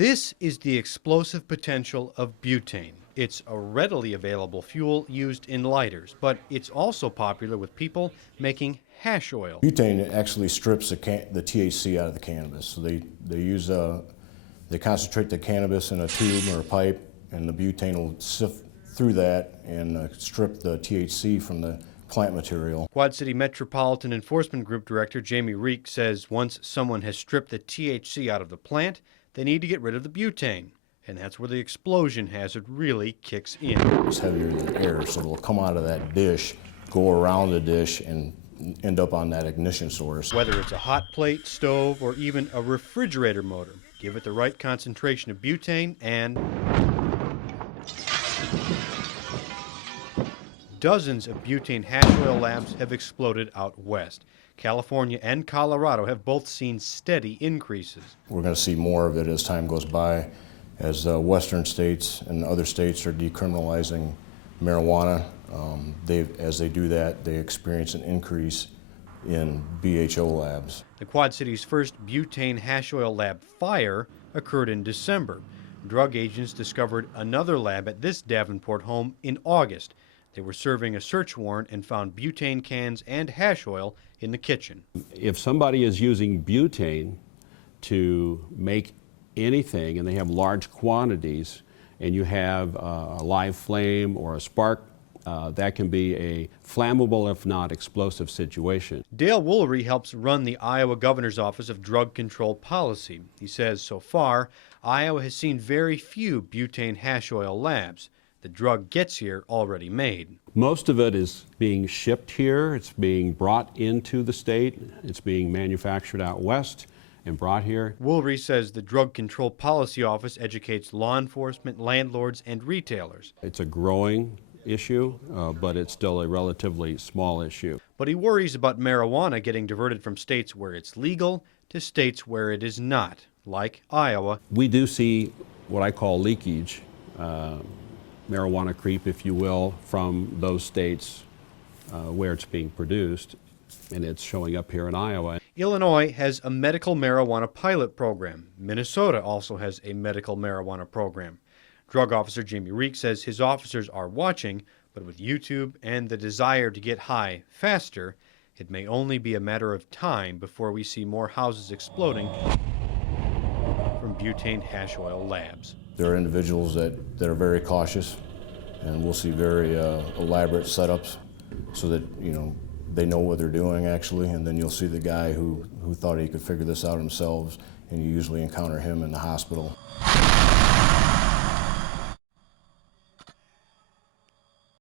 This is the explosive potential of butane. It's a readily available fuel used in lighters, but it's also popular with people making hash oil. Butane actually strips the THC out of the cannabis. So they concentrate the cannabis in a tube or a pipe, and the butane will sift through that and strip the THC from the plant material. Quad City Metropolitan Enforcement Group Director Jamie Reek says once someone has stripped the THC out of the plant, they need to get rid of the butane. And that's where the explosion hazard really kicks in. It's heavier than air, so it'll come out of that dish, go around the dish, and end up on that ignition source. Whether it's a hot plate, stove, or even a refrigerator motor, give it the right concentration of butane and dozens of butane hash oil labs have exploded out west. California and Colorado have both seen steady increases. We're going to see more of it as time goes by, as western states and other states are decriminalizing marijuana. As they do that, they experience an increase in BHO labs. The Quad City's first butane hash oil lab fire occurred in December. Drug agents discovered another lab at this Davenport home in August. They were serving a search warrant and found butane cans and hash oil in the kitchen. If somebody is using butane to make anything and they have large quantities and you have a live flame or a spark, that can be a flammable, if not explosive situation. Dale Woolery helps run the Iowa Governor's Office of Drug Control Policy. He says so far, Iowa has seen very few butane hash oil labs. The drug gets here already made. Most of it is being shipped here. It's being brought into the state. It's being manufactured out west and brought here. Woolery says the Drug Control Policy Office educates law enforcement, landlords, and retailers. It's a growing issue, but it's still a relatively small issue. But he worries about marijuana getting diverted from states where it's legal to states where it is not, like Iowa. We do see what I call leakage, marijuana creep, if you will, from those states where it's being produced, and it's showing up here in Iowa. Illinois has a medical marijuana pilot program. Minnesota also has a medical marijuana program. Drug officer Jamie Reek says his officers are watching, but with YouTube and the desire to get high faster, it may only be a matter of time before we see more houses exploding from butane hash oil labs. There are individuals that are very cautious, and we'll see very elaborate setups so that, they know what they're doing actually, and then you'll see the guy who thought he could figure this out himself, and you usually encounter him in the hospital.